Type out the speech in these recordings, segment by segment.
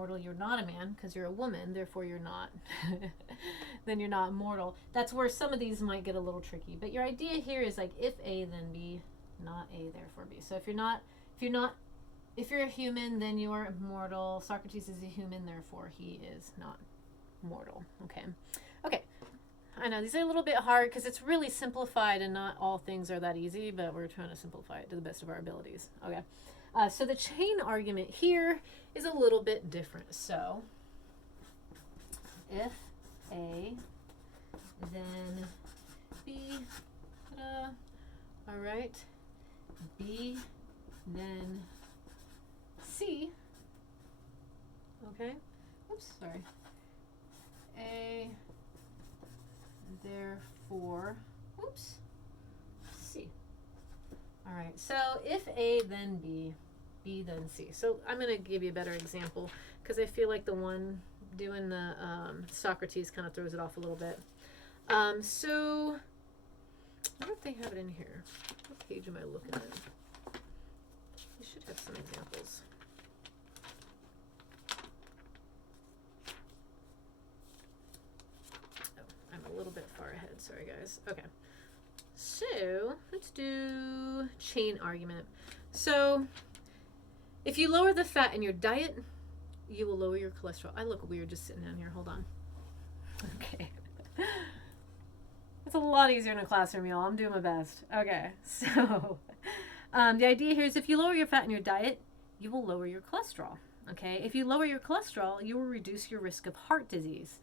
mortal, you're not a man because you're a woman, therefore you're not. Then you're not mortal. That's where some of these might get a little tricky. But your idea here is like if A, then B, not A, therefore B. So if you're a human, then you're mortal. Socrates is a human, therefore he is not mortal. Okay. Okay. I know these are a little bit hard because it's really simplified and not all things are that easy, but we're trying to simplify it to the best of our abilities. Okay. So the chain argument here is a little bit different. So if A, then B, all right, B, then C, okay, oops, sorry, A, therefore, oops, C. All right, so if A, then B, B, then C. So I'm going to give you a better example because I feel like the one doing the Socrates kind of throws it off a little bit. So I wonder if they have it in here. What page am I looking at? You should have some examples. Oh, I'm a little bit far ahead. Sorry, guys. Okay. So let's do chain argument. So if you lower the fat in your diet, you will lower your cholesterol. I look weird just sitting down here. Hold on. Okay. It's a lot easier in a classroom, y'all. I'm doing my best. Okay. So the idea here is if you lower your fat in your diet, you will lower your cholesterol. Okay. If you lower your cholesterol, you will reduce your risk of heart disease.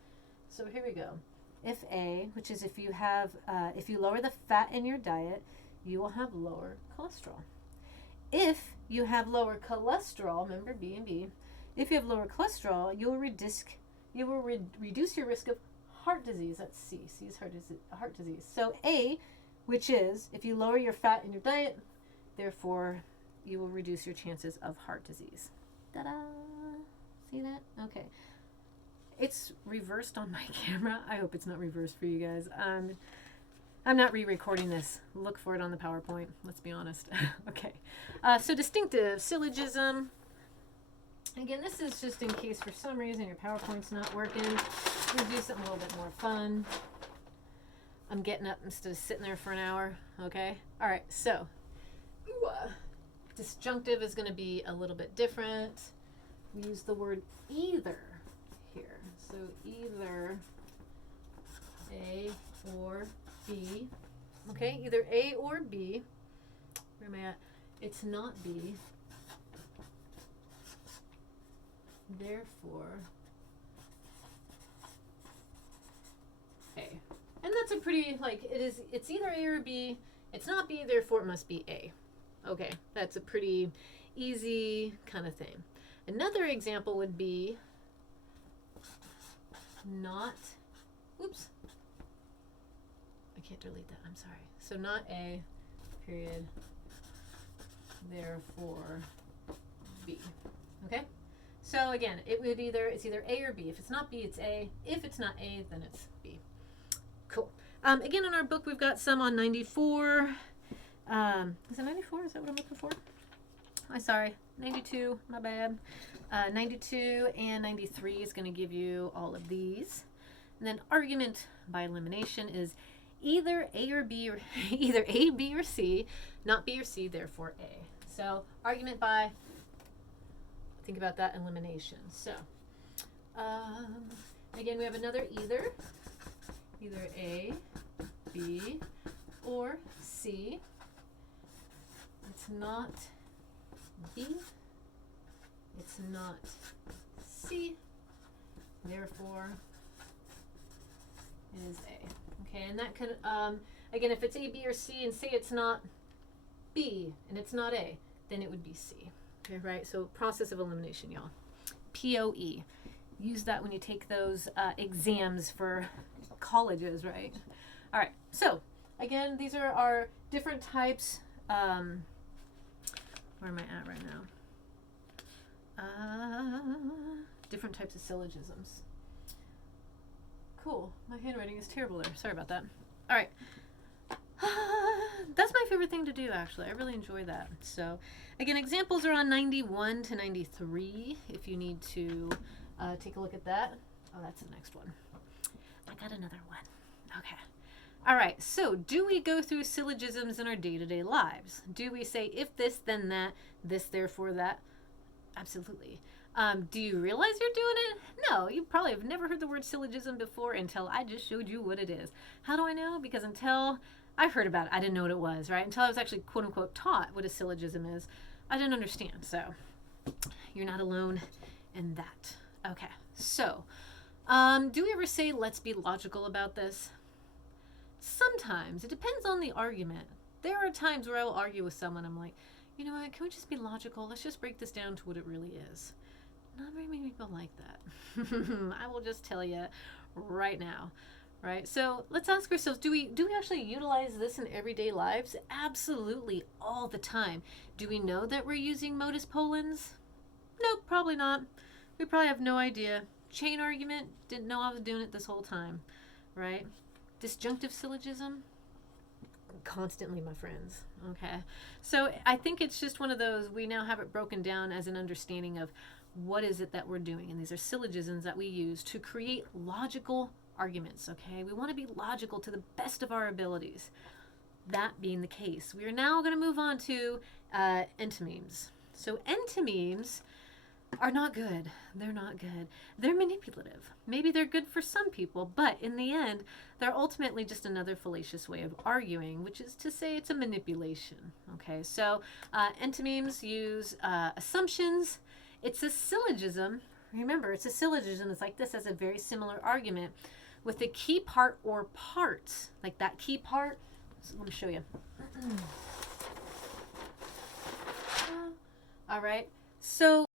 So here we go. If A, which is if you lower the fat in your diet, you will have lower cholesterol. If you have lower cholesterol, remember B and B, if you have lower cholesterol, you will reduce your risk of heart disease. That's C. C is heart disease. So A, which is if you lower your fat in your diet, therefore you will reduce your chances of heart disease. Ta-da! See that? Okay. It's reversed on my camera. I hope it's not reversed for you guys. I'm not re-recording this. Look for it on the PowerPoint. Let's be honest. Okay. So distinctive syllogism. Again, this is just in case for some reason your PowerPoint's not working. We'll do something a little bit more fun. I'm getting up instead of sitting there for an hour. Okay. All right. So disjunctive is going to be a little bit different. We use the word either here. So either A or B. Okay, either A or B. Where am I at? It's not B. Therefore, A. And that's a pretty, it's either A or B. It's not B, therefore it must be A. Okay, that's a pretty easy kind of thing. Another example would be not, oops, I can't delete that, I'm sorry. So not A, period, therefore B. Okay? So again, it's either A or B. If it's not B, it's A. If it's not A, then it's B. Cool. Again, in our book, we've got some on 94. Is it 94? Is that what I'm looking for? I'm sorry. 92, my bad. 92 and 93 is going to give you all of these. And then argument by elimination is either A or B or either A, B, or C, not B or C, therefore A. So argument by, think about that, elimination. So again, we have another either A, B, or C. It's not B. It's not C. Therefore, it is A. Okay, and that could, again, if it's A, B, or C, and say it's not B and it's not A, then it would be C. Okay, right? So process of elimination, y'all. POE. Use that when you take those exams for colleges, right? All right. So again, these are our different types. Where am I at right now? Different types of syllogisms. Cool. My handwriting is terrible there. Sorry about that. All right. That's my favorite thing to do, actually. I really enjoy that. So, again, examples are on 91 to 93 if you need to take a look at that. Oh, that's the next one. I got another one. Okay. All right. So, do we go through syllogisms in our day-to-day lives? Do we say, if this, then that, this, therefore that? Absolutely. Do you realize you're doing it? No, you probably have never heard the word syllogism before until I just showed you what it is. How do I know? Because until I heard about it, I didn't know what it was, right? Until I was actually quote unquote taught what a syllogism is, I didn't understand. So you're not alone in that. Okay, so do we ever say, let's be logical about this? Sometimes. It depends on the argument. There are times where I will argue with someone. I'm like, you know what, can we just be logical? Let's just break this down to what it really is. Not very many people like that. I will just tell you right now. Right? So let's ask ourselves, do we actually utilize this in everyday lives? Absolutely, all the time. Do we know that we're using modus ponens? Nope, probably not. We probably have no idea. Chain argument, didn't know I was doing it this whole time. Right? Disjunctive syllogism? Constantly, my friends. Okay. So I think it's just one of those, we now have it broken down as an understanding of what is it that we're doing. And these are syllogisms that we use to create logical arguments. Okay. We want to be logical to the best of our abilities. That being the case, we are now going to move on to entomemes. So entomemes are not good. They're not good. They're manipulative. Maybe they're good for some people, but in the end, they're ultimately just another fallacious way of arguing, which is to say it's a manipulation. Okay, so entomemes use assumptions. It's a syllogism. Remember, it's a syllogism. It's like this has a very similar argument with a key part or parts. Like that key part. So let me show you. All right. So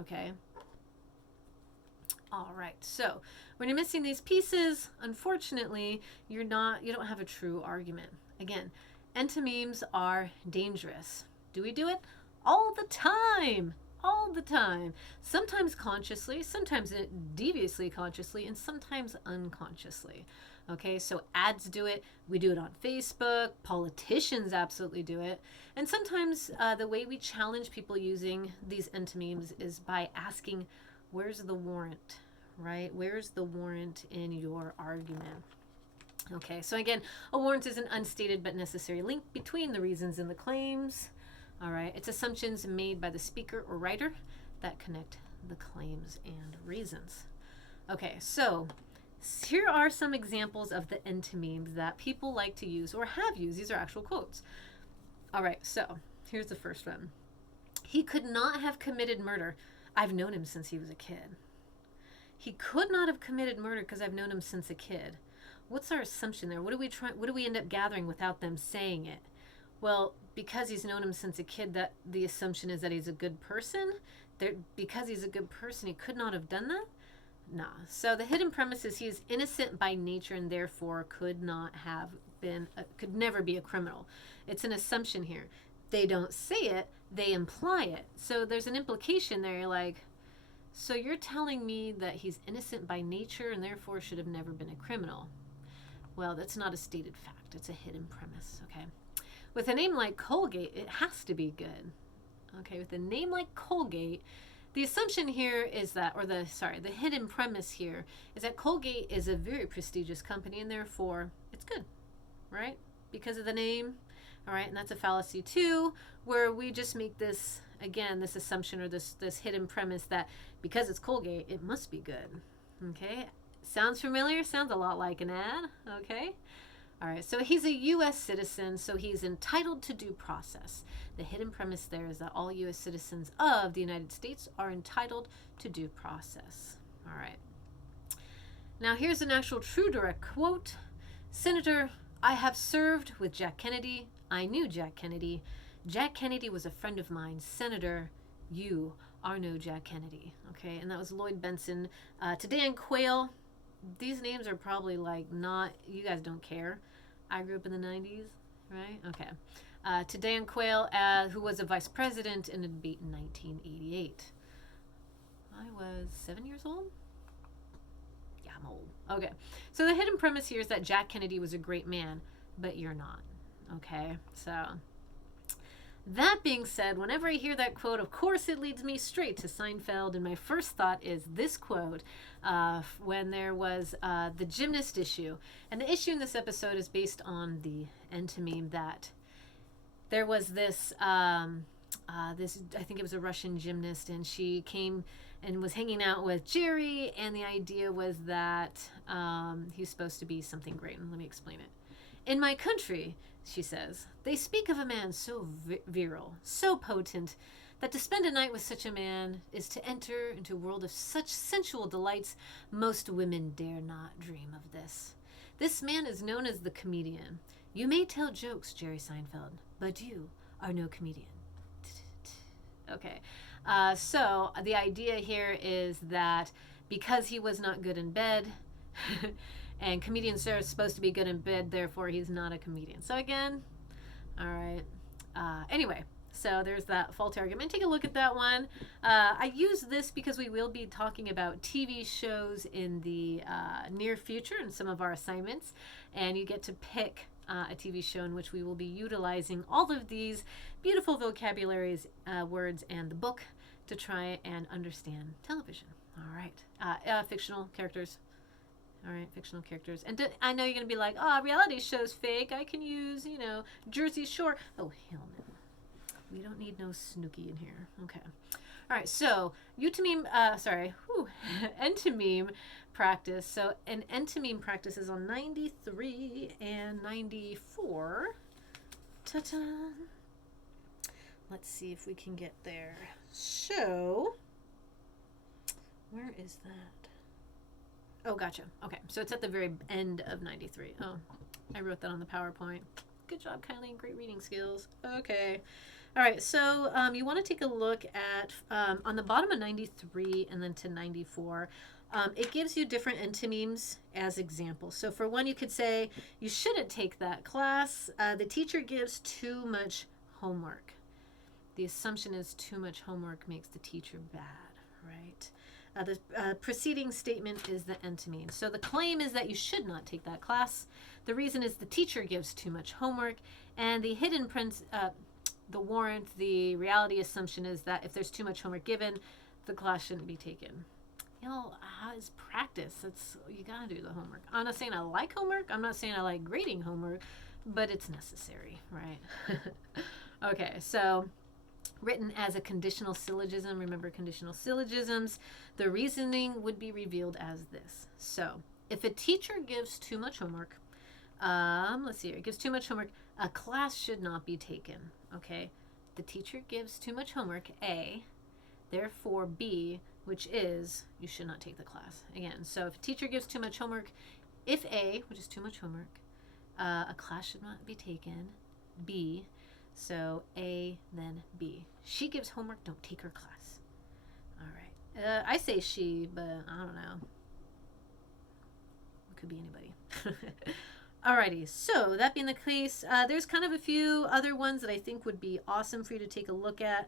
okay. All right. So when you're missing these pieces, unfortunately, you don't have a true argument. Again, entomemes are dangerous. Do we do it? All the time. All the time. Sometimes consciously, sometimes deviously consciously, and sometimes unconsciously. Okay, so ads do it. We do it on Facebook. Politicians absolutely do it. And sometimes the way we challenge people using these entomemes is by asking, where's the warrant, right? Where's the warrant in your argument? Okay, so again, a warrant is an unstated but necessary link between the reasons and the claims. All right, it's assumptions made by the speaker or writer that connect the claims and reasons. Okay, so here are some examples of the entomemes that people like to use or have used. These are actual quotes. All right, so here's the first one. He could not have committed murder. I've known him since he was a kid. He could not have committed murder because I've known him since a kid. What's our assumption there? What do we end up gathering without them saying it? Well, because he's known him since a kid, that the assumption is that he's a good person. Because he's a good person, he could not have done that? Nah. So the hidden premise is he is innocent by nature and therefore could never be a criminal. It's an assumption here. They don't say it, they imply it. So there's an implication there. You're like, so you're telling me that he's innocent by nature and therefore should have never been a criminal. Well, that's not a stated fact. It's a hidden premise, okay? With a name like Colgate, it has to be good. Okay, with a name like Colgate, the assumption here is that, the hidden premise here is that Colgate is a very prestigious company and therefore it's good, right? Because of the name. All right, and that's a fallacy too, where we just make this, again, this assumption or this hidden premise that because it's Colgate, it must be good. Okay, sounds familiar? Sounds a lot like an ad. Okay, all right, so he's a U.S. citizen, so he's entitled to due process. The hidden premise there is that all U.S. citizens of the United States are entitled to due process. All right, now here's an actual true direct quote. Senator, I have served with Jack Kennedy. I knew Jack Kennedy. Jack Kennedy was a friend of mine. Senator, you are no Jack Kennedy. Okay, and that was Lloyd Benson. To Dan Quayle, these names are probably like not, you guys don't care. I grew up in the 90s, right? Okay. To Dan Quayle, who was a vice president in a debate in 1988. I was 7 years old. Yeah, I'm old. Okay. So the hidden premise here is that Jack Kennedy was a great man, but you're not. Okay. So that being said, whenever I hear that quote, of course it leads me straight to Seinfeld. And my first thought is this quote when there was the gymnast issue. And the issue in this episode is based on the entomeme that there was this, I think it was a Russian gymnast, and she came and was hanging out with Jerry, and the idea was that he was supposed to be something great. And let me explain it. In my country, she says, they speak of a man so virile, so potent, that to spend a night with such a man is to enter into a world of such sensual delights most women dare not dream of this. This man is known as the comedian. You may tell jokes, Jerry Seinfeld, but you are no comedian. Okay. So the idea here is that because he was not good in bed, and comedians are supposed to be good in bed, therefore he's not a comedian. So again, all right. Anyway, so there's that faulty argument. Take a look at that one. I use this because we will be talking about TV shows in the near future in some of our assignments, and you get to pick a TV show in which we will be utilizing all of these beautiful vocabularies, words, and the book to try and understand television. All right. Fictional characters. All right, fictional characters. And I know you're going to be like, oh, reality show's fake. I can use, Jersey Shore. Oh, hell no. We don't need no Snooki in here. Okay. All right, so entomeme practice. So an entomeme practice is on 93 and 94. Ta-ta. Let's see if we can get there. So, where is that? Oh, gotcha. Okay, so it's at the very end of 93. Oh, I wrote that on the PowerPoint. Good job, Kylie. Great reading skills. Okay. All right, so you want to take a look at, on the bottom of 93 and then to 94, it gives you different entomemes as examples. So for one, you could say, you shouldn't take that class. The teacher gives too much homework. The assumption is too much homework makes the teacher bad, right? The preceding statement is the entomeme. So the claim is that you should not take that class. The reason is the teacher gives too much homework. And the hidden the warrant, the reality assumption is that if there's too much homework given, the class shouldn't be taken. It's practice. You gotta do the homework. I'm not saying I like homework. I'm not saying I like grading homework, but it's necessary, right? Okay, so written as a conditional syllogism. Remember conditional syllogisms. The reasoning would be revealed as this. So if a teacher gives too much homework, let's see here. It gives too much homework. A class should not be taken. Okay, the teacher gives too much homework. A, therefore B, which is you should not take the class. Again, so if a teacher gives too much homework, if A, which is too much homework, a class should not be taken. B, so A, then B. She gives homework, don't take her class. All right. I say she, but I don't know. It could be anybody. Alrighty, so that being the case, there's kind of a few other ones that I think would be awesome for you to take a look at.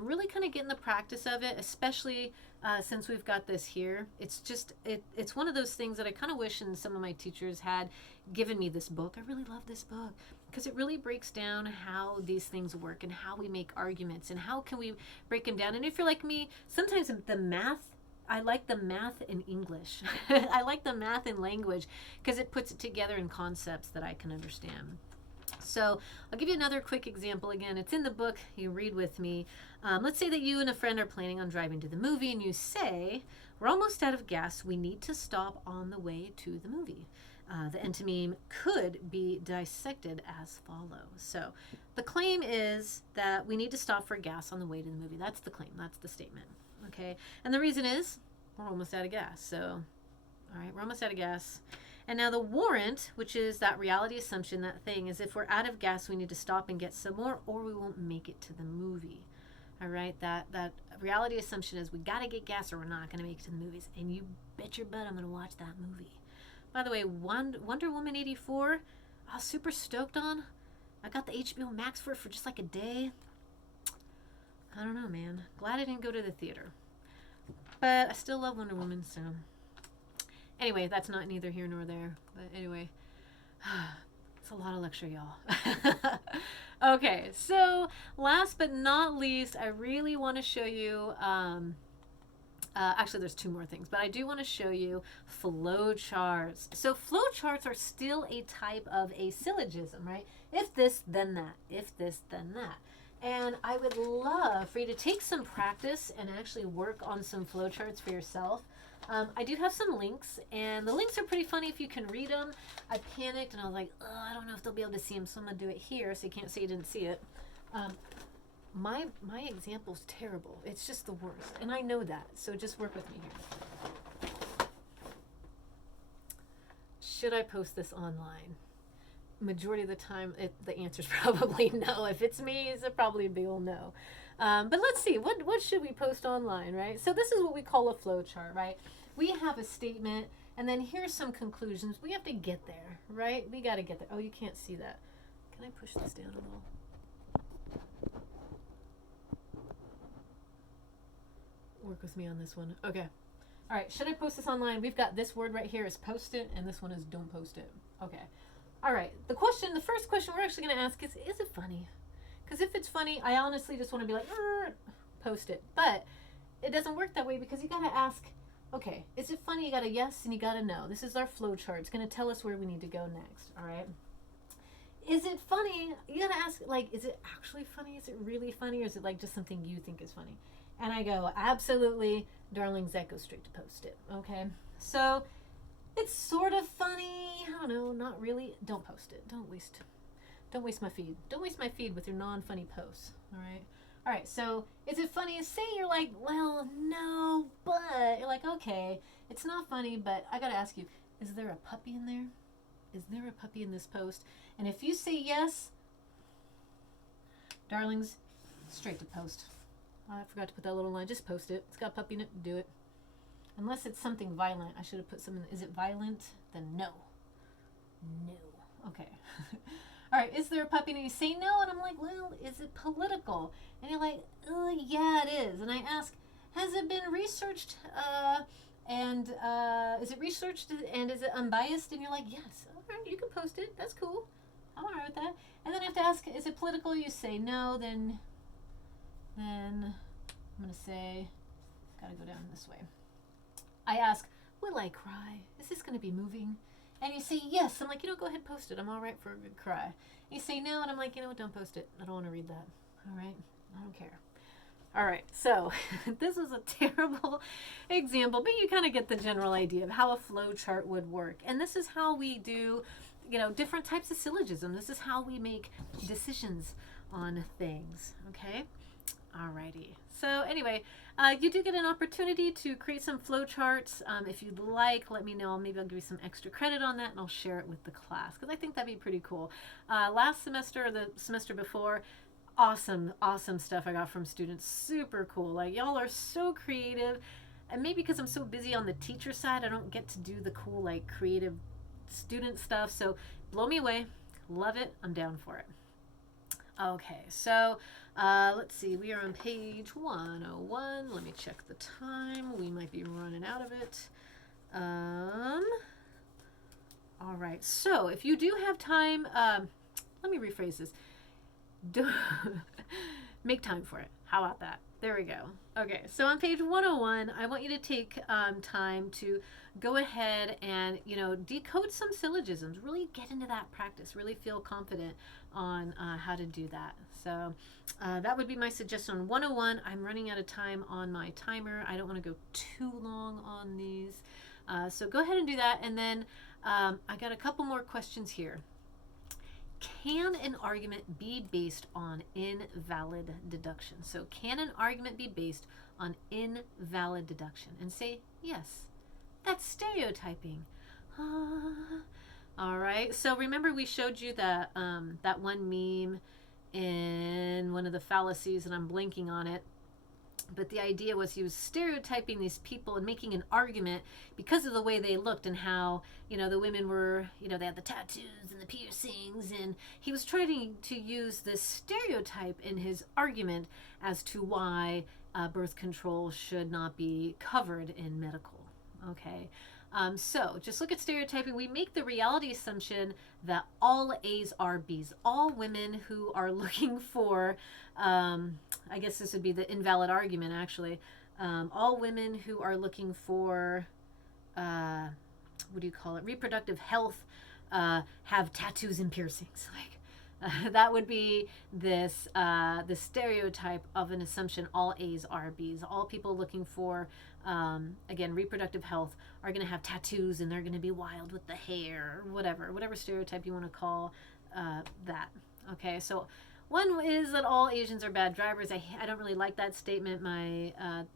Really kind of get in the practice of it, especially since we've got this here. It's just, it's one of those things that I kind of wish and some of my teachers had given me this book. I really love this book because it really breaks down how these things work and how we make arguments and how can we break them down. And if you're like me, sometimes the math, I like the math in English. I like the math in language because it puts it together in concepts that I can understand. So I'll give you another quick example. Again, it's in the book. You read with me. Let's say that you and a friend are planning on driving to the movie and you say, we're almost out of gas. We need to stop on the way to the movie. The entomeme could be dissected as follows. So the claim is that we need to stop for gas on the way to the movie. That's the claim. That's the statement. Okay, and the reason is we're almost out of gas. So, all right, we're almost out of gas. And now the warrant, which is that reality assumption, that thing, is if we're out of gas, we need to stop and get some more or we won't make it to the movie. All right, that reality assumption is we gotta get gas or we're not gonna make it to the movies. And you bet your butt I'm gonna watch that movie. By the way, Wonder Woman 84, I was super stoked on. I got the HBO Max for it for just like a day. I don't know, man. Glad I didn't go to the theater. But I still love Wonder Woman, so. Anyway, that's not neither here nor there. But anyway, it's a lot of lecture, y'all. Okay, so last but not least, I really want to show you. Actually, there's two more things, but I do want to show you flow charts. So flow charts are still a type of a syllogism, right? If this, then that. If this, then that. And I would love for you to take some practice and actually work on some flow charts for yourself. I do have some links, and the links are pretty funny if you can read them. I panicked, and I was like, oh, I don't know if they'll be able to see them, so I'm going to do it here so you can't say you didn't see it. My example's terrible. It's just the worst, and I know that, so just work with me here. Should I post this online? Majority of the time, the answer's probably no. If it's me, it's probably a big ol' no. But let's see, what should we post online, right? So this is what we call a flow chart, right? We have a statement, and then here's some conclusions. We have to get there, right? We got to get there. Oh, you can't see that. Can I push this down a little? Work with me on this one. Okay. All right, should I post this online? We've got this word right here is post it, and this one is don't post it. Okay. All right, the first question we're actually going to ask is it funny? Because if it's funny, I honestly just want to be like, post it. But it doesn't work that way because you got to ask, okay, is it funny? You got a yes and you got a no. This is our flow chart. It's going to tell us where we need to go next, all right? Is it funny? You got to ask, like, is it actually funny? Is it really funny? Or is it like just something you think is funny? And I go, absolutely, darling Zach, go straight to post it, okay? So it's sort of funny. I don't know, not really. Don't post it. Don't waste my feed. Don't waste my feed with your non-funny posts, all right? All right, so is it funny? Say you're like, well, no, but you're like, okay, it's not funny, but I got to ask you, is there a puppy in there? Is there a puppy in this post? And if you say yes, darlings, straight to post. I forgot to put that little line. Just post it. It's got a puppy in it. Do it. Unless it's something violent. I should have put something. Is it violent? Then no. No. Okay. All right. Is there a puppy? And you say no. And I'm like, well, is it political? And you're like, yeah, it is. And I ask, has it been researched? And is it researched? And is it unbiased? And you're like, yes. All right. You can post it. That's cool. I'm all right with that. And then I have to ask, is it political? You say no. Then I'm going to say, got to go down this way. I ask, will I cry? Is this going to be moving? And you say yes. I'm like, go ahead, post it. I'm all right for a good cry. You say no, and I'm like, what, don't post it. I don't want to read that. All right? I don't care. All right, so this is a terrible example, but you kind of get the general idea of how a flow chart would work. And this is how we do, different types of syllogism. This is how we make decisions on things, okay? Alrighty. So anyway, you do get an opportunity to create some flow charts. If you'd like, let me know. Maybe I'll give you some extra credit on that, and I'll share it with the class because I think that'd be pretty cool. Last semester or the semester before, awesome stuff I got from students. Super cool. Like, y'all are so creative. And maybe because I'm so busy on the teacher side, I don't get to do the cool, like, creative student stuff. So blow me away. Love it. I'm down for it. Okay, so let's see. We are on page 101. Let me check the time. We might be running out of it. All right. So if you do have time, let me rephrase this. Make time for it. How about that? There we go. Okay, so on page 101, I want you to take time to go ahead and, decode some syllogisms. Really get into that practice. Really feel confident on how to do that. So that would be my suggestion on 101. I'm running out of time on my timer. I don't want to go too long on these. So go ahead and do that. And then I got a couple more questions here. Can an argument be based on invalid deduction? So can an argument be based on invalid deduction? And say, yes, that's stereotyping. All right. So remember we showed you that one meme in one one of the fallacies, and I'm blanking on it. But the idea was he was stereotyping these people and making an argument because of the way they looked and how, the women were, they had the tattoos and the piercings. And he was trying to use this stereotype in his argument as to why birth control should not be covered in medical. Okay. So just look at stereotyping. We make the reality assumption that all A's are B's. All women who are looking for, I guess this would be the invalid argument actually. All women who are looking for, what do you call it? Reproductive health, have tattoos and piercings. That would be this the stereotype of an assumption all A's are B's. All people looking for, again, reproductive health are going to have tattoos and they're going to be wild with the hair, or whatever stereotype you want to call that. Okay, so one is that all Asians are bad drivers. I don't really like that statement. One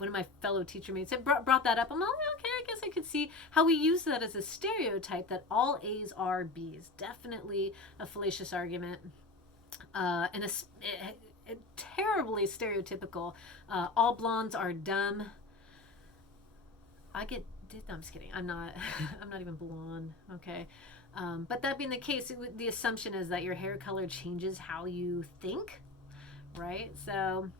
of my fellow teacher mates had brought that up. I'm like, okay, I guess I could see how we use that as a stereotype that all A's are B's. Definitely a fallacious argument, and a terribly stereotypical. All blondes are dumb. I'm just kidding. I'm not. I'm not even blonde. Okay. But that being the case, the assumption is that your hair color changes how you think, right? So,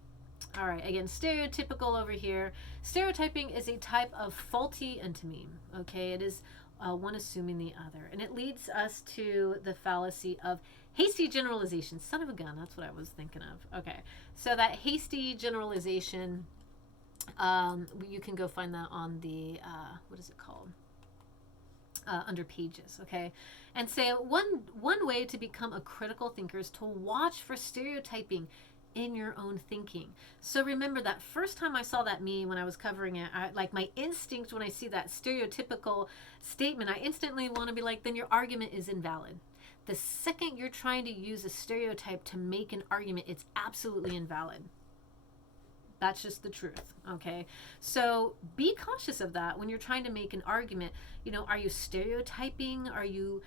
all right, again, stereotypical over here. Stereotyping is a type of faulty entomeme, okay? It is one assuming the other. And it leads us to the fallacy of hasty generalization. Son of a gun, that's what I was thinking of. Okay, so that hasty generalization, you can go find that on the, what is it called? Under pages, okay? And say one way to become a critical thinker is to watch for stereotyping in your own thinking. So remember that first time I saw that meme when I was covering it, my instinct when I see that stereotypical statement, I instantly want to be like, then your argument is invalid. The second you're trying to use a stereotype to make an argument, it's absolutely invalid. That's just the truth, okay? So be cautious of that when you're trying to make an argument. Are you stereotyping? Are you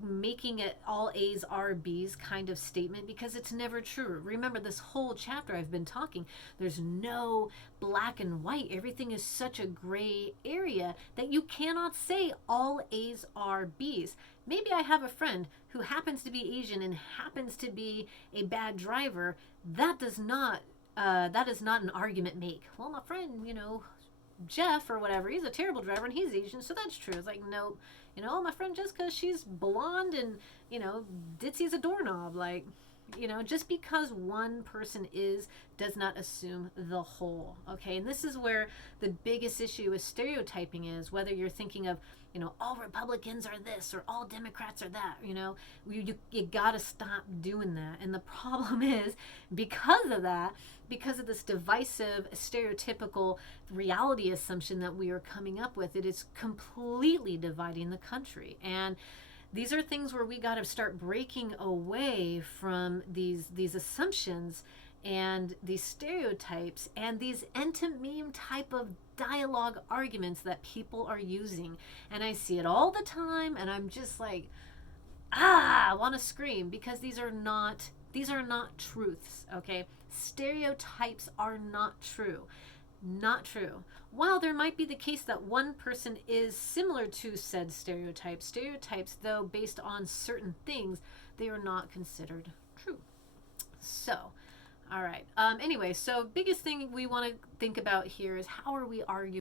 making it all A's are B's kind of statement? Because it's never true. Remember, this whole chapter I've been talking, there's no black and white. Everything is such a gray area that you cannot say all A's are B's. Maybe I have a friend who happens to be Asian and happens to be a bad driver. That is not an argument make. Well, my friend, Jeff or whatever, he's a terrible driver and he's Asian, so that's true. It's like, nope. My friend Jessica, she's blonde and, ditzy's a doorknob. Just because one person does not assume the whole. Okay, and this is where the biggest issue with stereotyping is, whether you're thinking of, all Republicans are this or all Democrats are that. You got to stop doing that. And the problem is, because of this divisive, stereotypical reality assumption that we are coming up with, it is completely dividing the country. And these are things where we got to start breaking away from these assumptions and these stereotypes and these entomeme type of dialogue arguments that people are using. And I see it all the time, and I'm just like, I want to scream, because these are not truths, okay? Stereotypes are not true. Not true. While there might be the case that one person is similar to said stereotypes, though, based on certain things, they are not considered true. So, all right. Anyway, so biggest thing we want to think about here is, how are we arguing